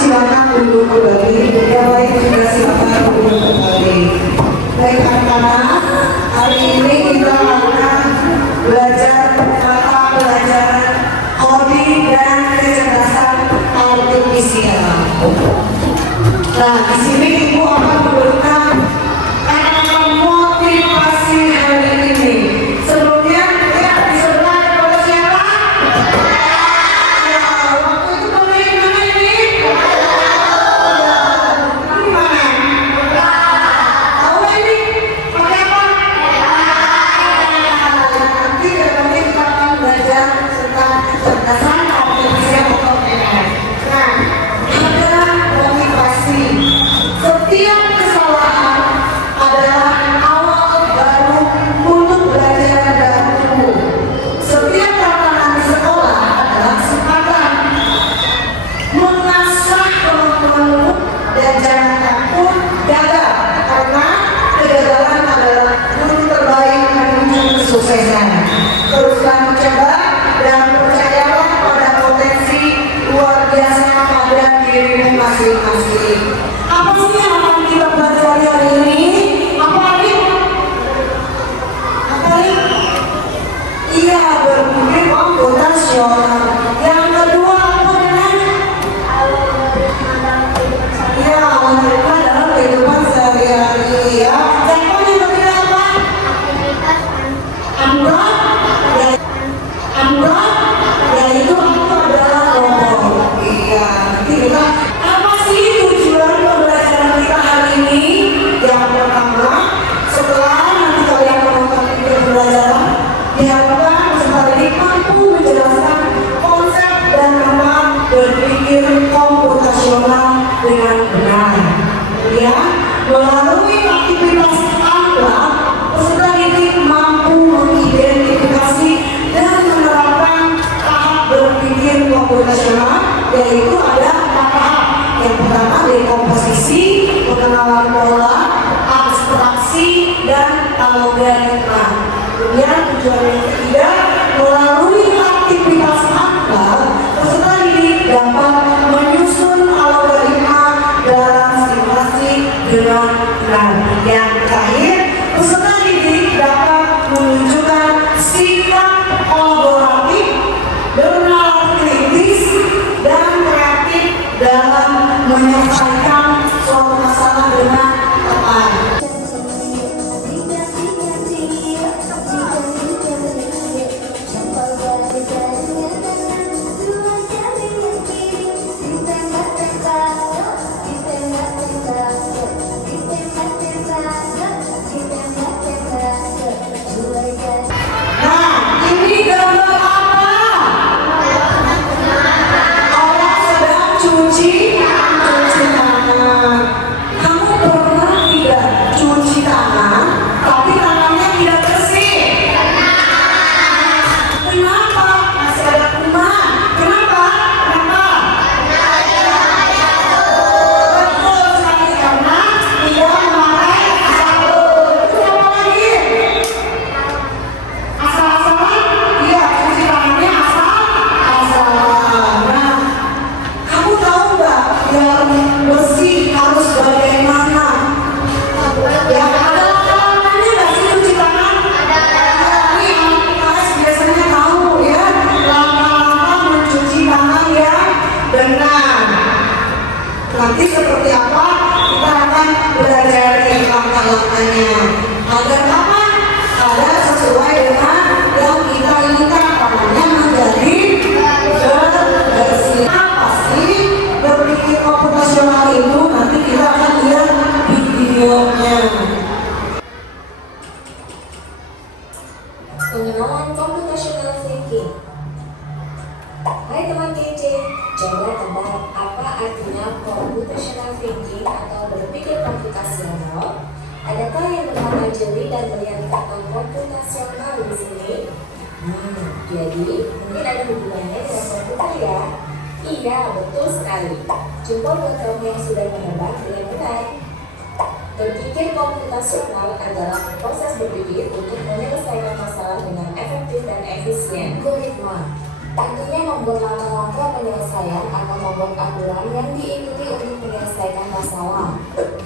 Silakan duduk kembali, yang lain juga silakan duduk kembali. Baik anak-anak, hari ini kita akan belajar mata pelajaran coding dan kecerdasan artifisial. Nah, di sini ibu akan memberikan kata motivasi hari ini. Sebelumnya ya disertai kepada siapa? Setiap kesalahan adalah awal baru untuk belajar dan tumbuh. Setiap tantangan di sekolah adalah kesempatan mengasah kemampuanmu dan jangan takut gagal, karena kegagalan adalah guru terbaik menuju kesuksesan. Teruslah mencoba dan percayalah pada potensi luar biasa pada dirimu masing-masing. Apa sih yang akan kita pelajari hari ini? Apa ini? Apa ini? Iya, berpikir komputasional. Yang kedua apa dengan? Iya, algoritma dalam kehidupan sehari-hari ya. Yang ketiga apa? Android. Yaitu itu adalah robot. Iya, nanti kita apa sih tujuan pembelajaran kita hari ini? Yang pertama, setelah nanti kalian menonton video pembelajaran, diharapkan peserta didik mampu menjelaskan konsep dan nama berpikir komputasional dengan benar. Ya, melalui aktivitas akhlak, peserta didik mampu mengidentifikasi dan menerapkan tahap berpikir komputasional, yaitu ada 4 tahap. Yang pertama dekomposisi, pengenalan pola, abstraksi, dan algoritma. Kemudian tujuan yang ketiga, melalui aktivitas akhlak, peserta didik dapat menyusun algoritma dalam simulasi dengan benar. Yang terakhir, peserta didik dapat menunjukkan sikap kolaboratif, bernalar kritis, dan kreatif dalam menyelesaikan suatu masalah dengan tepat. Nah, mempelajari dan melihat kata komputasional di sini. Jadi mungkin ada hubungannya dengan komputer ya? Iya, betul sekali. Jempol buat kamu yang sudah menebak dengan benar. Berpikir komputasional adalah proses berpikir untuk menyelesaikan masalah dengan efektif dan efisien. Algoritma tentunya membuat langkah-langkah penyelesaian atau membuat aturan yang diikuti untuk menyelesaikan masalah.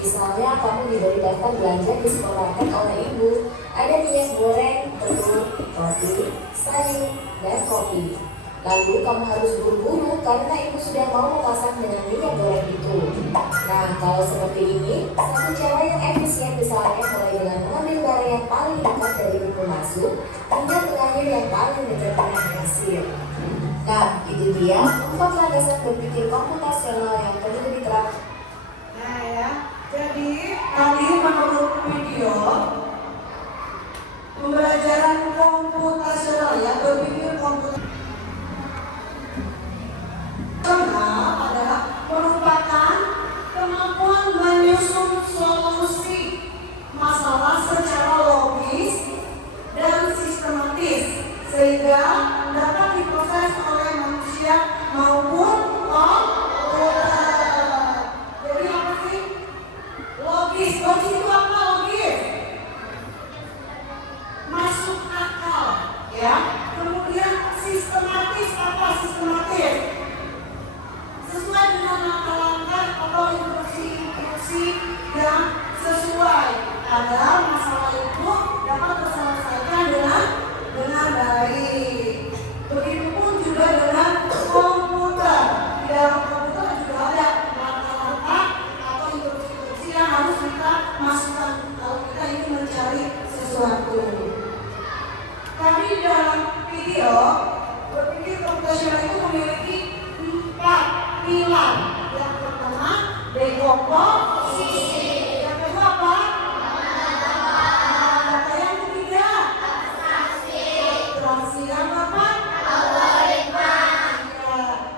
Misalnya, kamu diberi daftar belanja di supermarket oleh ibu. Ada minyak goreng, telur, roti, sayur, dan kopi. Lalu kamu harus buru-buru karena ibu sudah mau memasak dengan minyak goreng itu. Nah, kalau seperti ini, satu cara yang efisien misalnya mulai dengan mengambil barang yang paling dekat dari pintu masuk hingga terakhir yang paling dekat dengan kasir. Nah, itu dia 4 landasan berpikir komputasional yang perlu diterapkan. Nah ya, jadi tadi menurut video pembelajaran komputasional ya, berpikir komputasional adalah merupakan kemampuan menyusun solusi masalah secara logis dan sistematis sehingga dapat diproses oleh manusia maupun komputer. Jadi apa sih? Logis. Logis itu apa? Logis masuk akal ya. Kemudian sistematis. Apa sistematis? Sesuai dengan langkah-langkah atau instruksi yang sesuai agar masalah itu dapat terselesaikan dengan baik. Begitupun juga dengan komputer. Di dalam komputer juga ada langkah-langkah atau instruksi yang harus kita masukkan kalau kita ingin mencari sesuatu. Tadi di dalam video berpikir komputasional itu memiliki 4 pilar. Yang pertama, dekomposisi. Yang kedua apa? Data. Yang ketiga, abstraksi. Yang keempat, algoritma.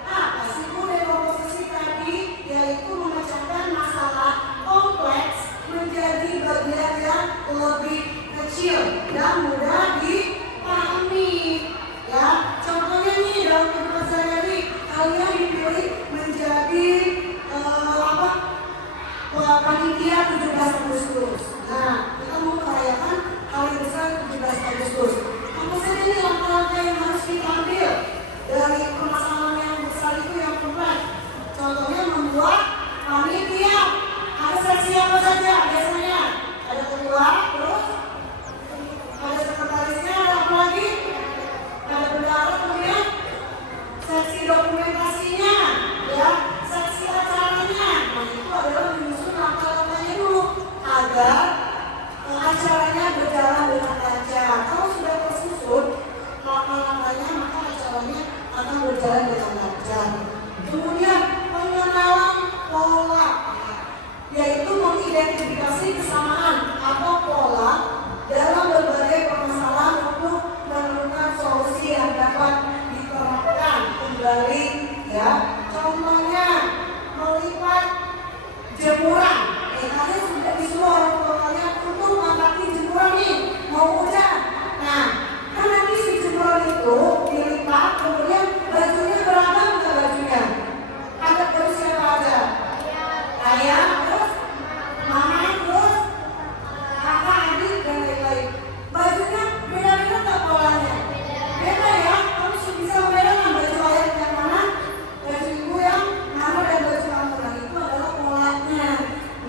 Nah, prinsip dekomposisi tadi yaitu memecahkan masalah kompleks menjadi bagian yang lebih kecil dan mudah dipahami. Ya, contohnya nih dalam kehidupan sehari-hari kalian dipilih menjadi panitia 17 Agustus. Nah, kita mau merayakan hari besar 17 Agustus. Apa saja nih langkah-langkah yang harus kita ambil dari permasalahan yang besar itu yang kompleks? Contohnya membuat panitia. Ada seksi apa saja biasanya? Ada ketua, terus ada sekretarisnya, ada apa lagi? Ada bendahara, kemudian seksi dokumentasinya, ya, seksi acaranya. Nah, itu adalah menyusun langkah-langkahnya dulu agar acaranya berjalan dengan lancar. Kalau sudah tersusun langkah-langkahnya, maka acaranya akan berjalan dengan lancar. Kemudian pengenalan pola, yaitu mengidentifikasi kesamaan atau pola dalam berbagai permasalahan untuk menemukan solusi yang dapat diterapkan kembali ya. Contohnya melipat jemuran. Kalian sudah disuruh orang tua kalian untuk ngangkatin jemuran nih, mau hujan. Nah, kan nanti si jemuran itu dilipat, kemudian bajunya beragam ke bajunya. Ada baju siapa aja? Ayah, terus mama, terus kakak, adik, dan lain-lain. Bajunya beda-beda nggak polanya? Beda ya, kamu bisa membedakan baju ayah yang mana, baju ibu yang mana, dan baju kamu. Nah, itu adalah polanya.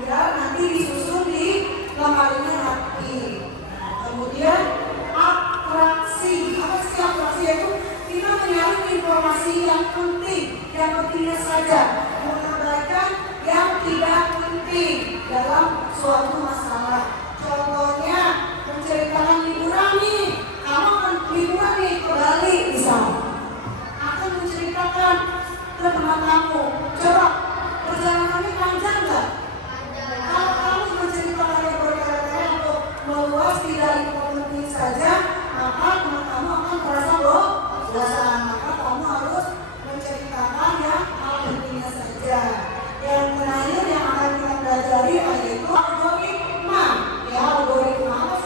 Biar nanti disusun di lemarinya rapi. Kemudian atraksi. Apa sih atraksi? Yaitu kita menyaring informasi yang penting, yang pentingnya saja, mengabaikan yang tidak penting dalam suatu masalah. Contohnya menceritakan liburan nih, kamu akan liburan nih ke Bali misalnya, akan menceritakan ke teman kamu, coba perjalanannya panjang nggak? Kalau kamu menceritakan yang berkali-kali atau meluas tidak penting saja, maka teman kamu akan merasa bosan. Maka kamu harus menceritakan yang hal pentingnya saja. Yang terakhir yang akan kita pelajari yaitu algoritma. Ya, algoritma apa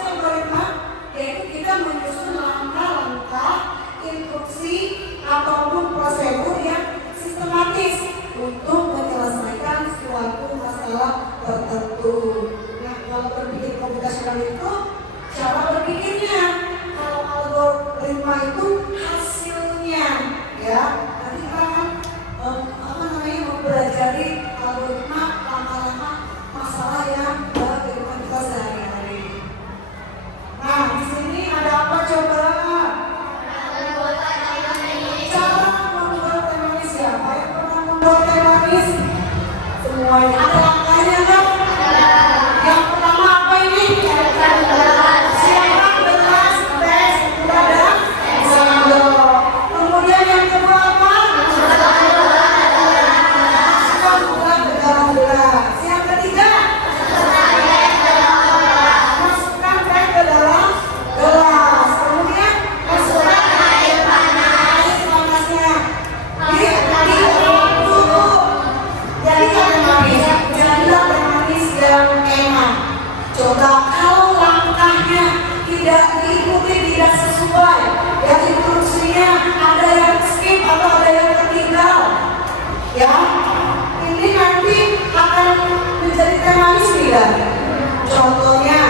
Coba kalau langkahnya tidak diikuti, tidak sesuai, ya instruksinya ada yang skip atau ada yang tertinggal, ya ini nanti akan menjadi teh manis tidak? Contohnya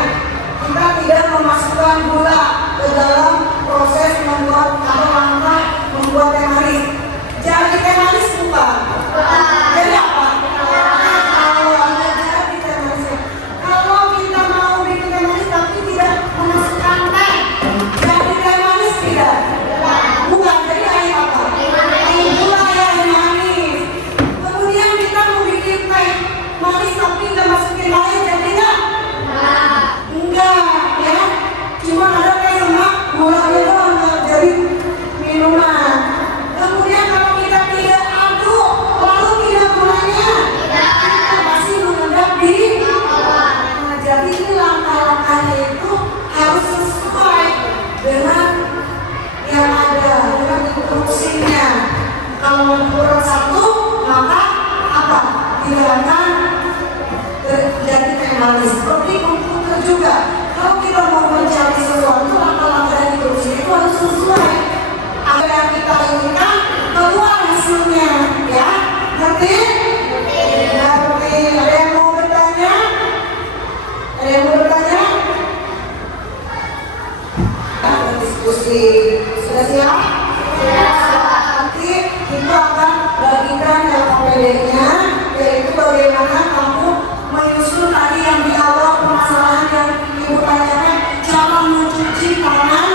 kita tidak memasukkan gula ke dalam proses membuat atau langkah membuat teh manis. Jadi teh manis bukan? Jadi apa? Kalau ada jadi teh manis. Kalau kita mau bikin teh manis tapi tidak memasukkan teh, jadi teh manis tidak? Bukan. Jadi air apa? Air gula yang manis. Kemudian kita mau bikin teh manis tapi nggak masukin air, jadi nggak? Enggak, ya. Cuma ada teh sama gulanya doang, nggak jadi minuman. Kemudian kalau kita tidak aduk, lalu tidak gulanya, kita pasti mengendap di. Nah, jadi ini langkah-langkahnya itu harus sesuai dengan yang ada, dengan instruksinya. Kalau kurang satu, maka apa? Tidak akan terjadi teh manis. Seperti komputer juga. Kalau kita mau mencari sesuatu, langkah-langkah dan instruksi itu harus sesuai. Apa yang kita inginkan keluar hasilnya, ya. Ngerti? Ngerti. Ada yang mau bertanya? Ada yang mau bertanya? Diskusi. Sudah siap? Nanti kita akan bagikan LKPD-nya, yaitu bagaimana kamu menyusun tadi yang di awal permasalahan yang ibu tanyakan, cara mencuci tangan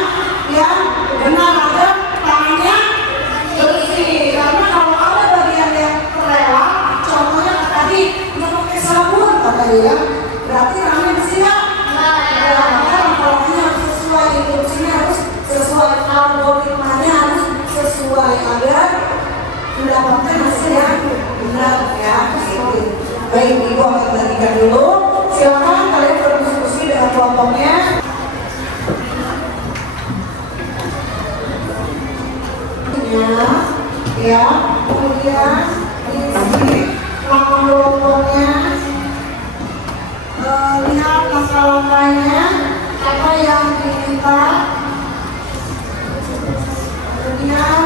yang benar agar tangannya bersih. Karena kalau ada bagian yang terlewat, contohnya tadi nggak pakai sabun kata dia, berarti tangannya bersih nggak? Ya, maka langkah-langkahnya harus sesuai, instruksinya harus sesuai, algoritmanya harus sesuai agar mendapatkan hasil yang benar, ya. Gitu. Baik, ibu akan bagikan dulu. Silakan kalian berdiskusi dengan kelompoknya. Ya, kemudian diisi langkah kelompoknya. Lihat langkah-langkahnya, apa yang diminta. Kemudian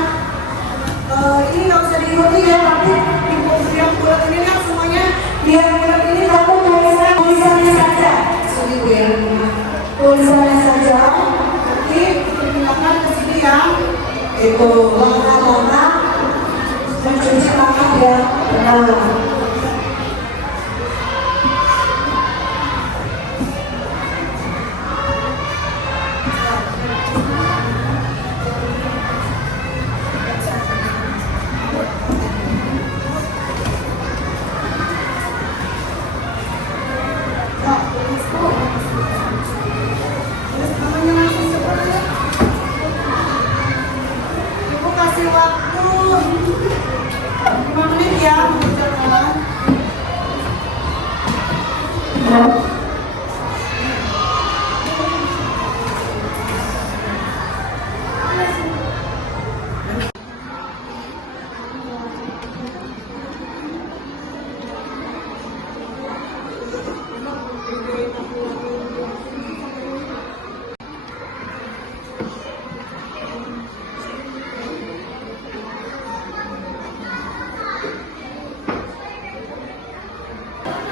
ini nggak usah diikuti ya, tapi yang buat ini kan semuanya biar buat ini kamu tulisannya saja, tulisannya saja. Nanti digunakan ke sini ya, itu langkah-langkah mencuci tangan ya. Ibu kasih waktu 5 menit ya mengerjakan.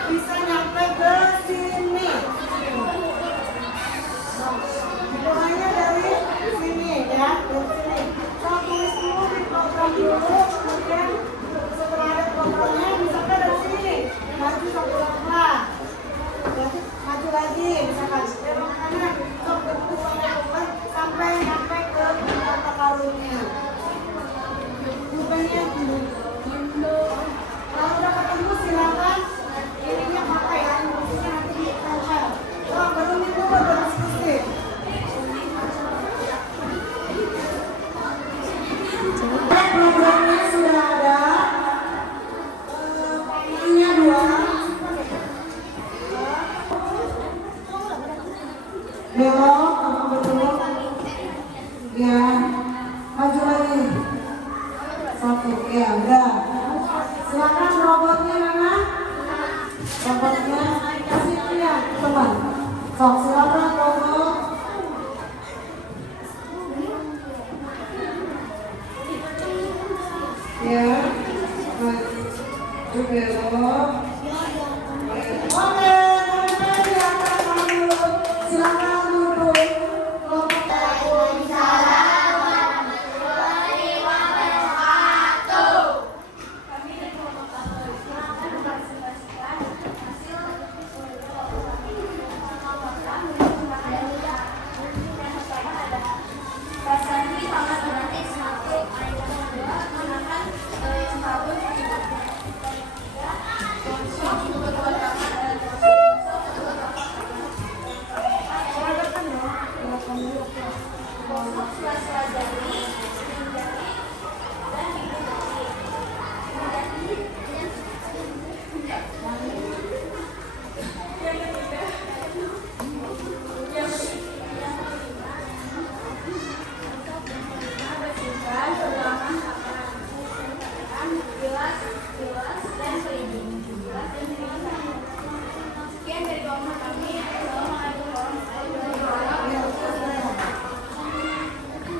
Bisa nyampe ke sini. Mulainya dari sini ya, dari sini. Saya tulis dulu di program dulu, kemudian setelah ada programnya misalkan dari sini maju satu langkah, maju lagi misalkan belok kanan, sampai nyampe ke kata karungnya. Bukannya kalau udah ketemu silakan ininya pakai ya, instruksinya nanti ditempel. Wah, baru minggu baru diskusi. Programnya sudah ada. Ininya 2. Belok, betul. Ya, maju lagi. 1, ya udah. Silakan robotnya mana? Robotnya kasih lihat teman. Sok silakan Bobo. Ya, maju belok. Oke, silakan duduk. Silakan duduk.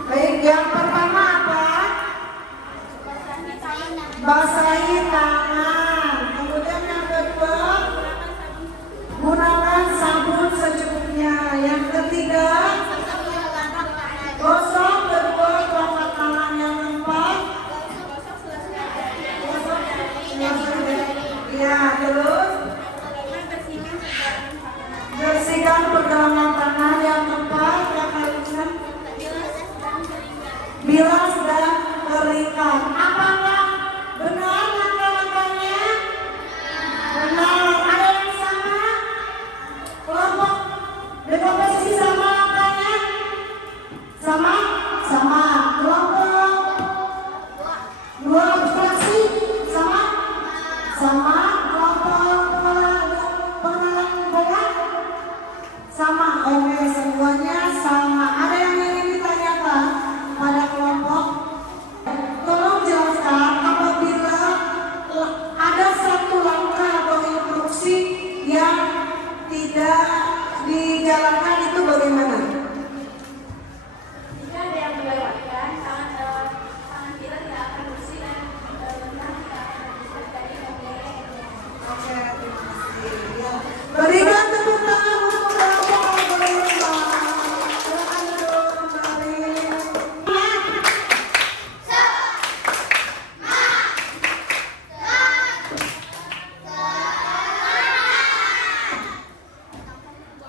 Baik, yang pertama apa? Basahi tangan. Kemudian yang kedua, gunakan sabun secukupnya. Yang ketiga, gosok kedua telapak tangan. Yang keempat, ya terus bersihkan pergelangan tangan. Yang keempat, bilas dan keringkan. Apakah benar langkah-langkahnya? Benar. Ada yang sama? Kelompok dengan posisi sama langkahnya? Sama? Sama. Kelompok dua obstruksi? Sama? Sama. Kelompok pengenalan bola? Sama. Oke, semuanya sama. Ada yang ingin ditanyakan pada kelompok? Tolong jelaskan apabila ada satu langkah atau instruksi yang tidak dijalankan itu bagaimana? Jika ada yang melewatkan, tangan kita tidak akan bersih dan tangan kita akan bersih dari Oke, terima kasih. Ya. Berikan tepuk tangan untuk kelompok algoritma. Silakan duduk kembali.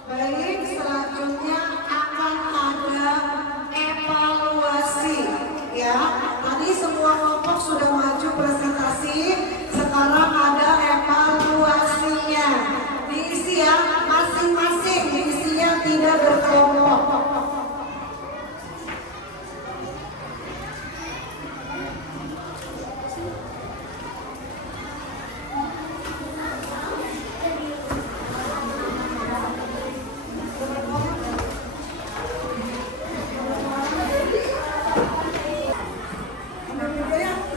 Baik, selanjutnya akan ada evaluasi. Ya, tadi semua kelompok sudah maju presentasi. Sekarang ada evaluasinya. Diisi ya, masing-masing diisinya tidak berkelompok.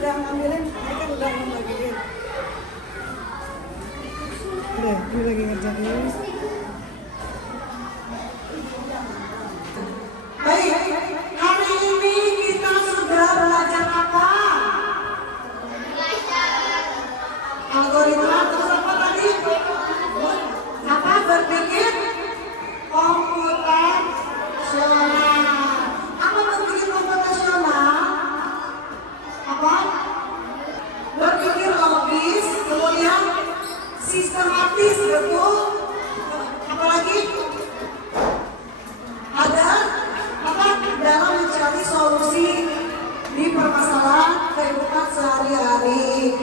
Udah ngambilin, mereka udah ngambilin. Udah, ini lagi ngerjain. Baik, hari ini kita sudah belajar apa? Algoritma, terus apa tadi? Apa? Berpikir komputasional. Apa berpikir komputasional? Apa? Berpikir logis, kemudian sistematis, betul. Apalagi ada apa? Dalam mencari solusi di permasalahan kehidupan sehari-hari.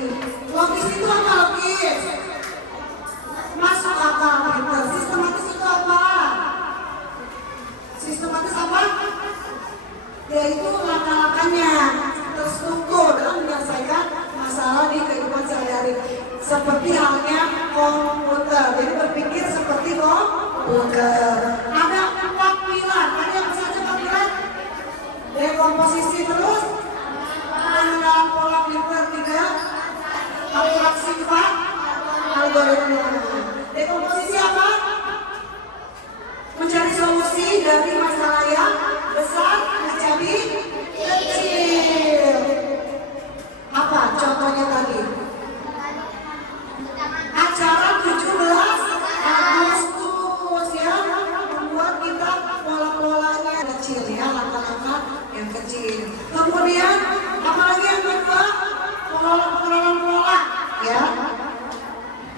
Logis itu apa logis? Masuk akal, pintar. Sistematis itu apa? Sistematis apa? Yaitu langkah-langkahnya terstruktur dalam menyelesaikan masalah di kehidupan sehari-hari. Seperti halnya komputer. Jadi berpikir seperti komputer. Ada 4 pilar. Ada apa saja 4 pilar? Dekomposisi terus, pengenalan pola pikir 3, abstraksi 4, algoritma. Dekomposisi apa? solusi dari masalah yang besar menjadi kecil. Apa contohnya tadi? Acara 17 Agustus ya, membuat kita pola-polanya kecil ya, langkah-langkah yang kecil. Kemudian apalagi yang kedua, pola ya.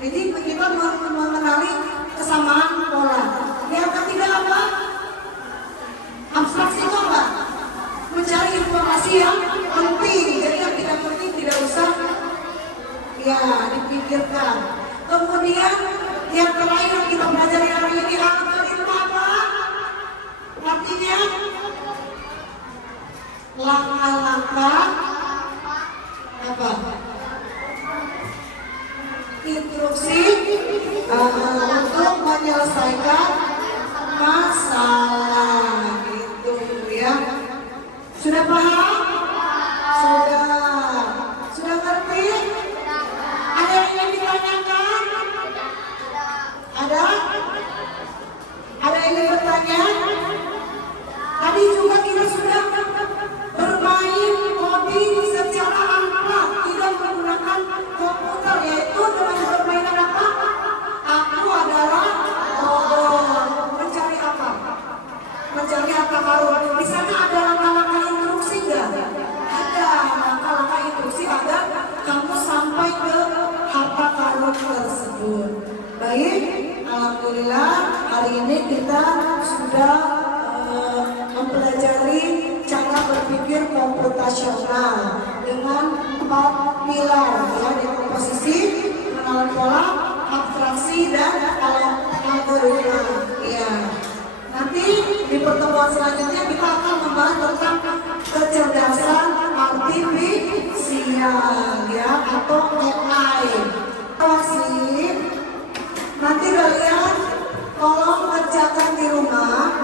Jadi kita mengenali kesamaan pola. Yang ketiga apa? Abstraksi itu apa? Mencari informasi yang penting. Jadi yang tidak penting tidak usah ya dipikirkan. Kemudian yang terakhir yang kita pelajari hari ini algoritma apa? Artinya langkah-langkah apa? Instruksi untuk menyelesaikan masalah gitu ya. Sudah paham? Sudah ngerti? Ada yang ingin ditanyakan? Ada yang ingin bertanya? Tadi juga kita sudah bermain coding secara angka, tidak menggunakan komputer, yaitu dengan permainan apa? Aku adalah robot. Mencari apa? Mencari harta karun. Di sana ada langkah-langkah instruksi nggak? Ada langkah-langkah instruksi agar kamu sampai ke harta karun tersebut. Baik, alhamdulillah hari ini kita sudah mempelajari cara berpikir komputasional dengan 4 pilar ya, di komposisi, pengenalan pola, abstraksi dan algoritma. Ya. Nanti di pertemuan selanjutnya kita akan membahas tentang kecerdasan artifisial ya, atau AI. Nanti kalian tolong kerjakan di rumah,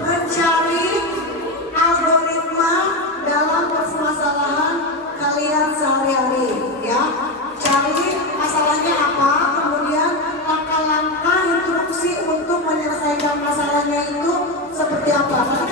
mencari algoritma dalam permasalahan kalian sehari-hari ya. Cari masalahnya apa, kemudian langkah-langkah instruksi untuk menyelesaikan masalahnya itu seperti apa.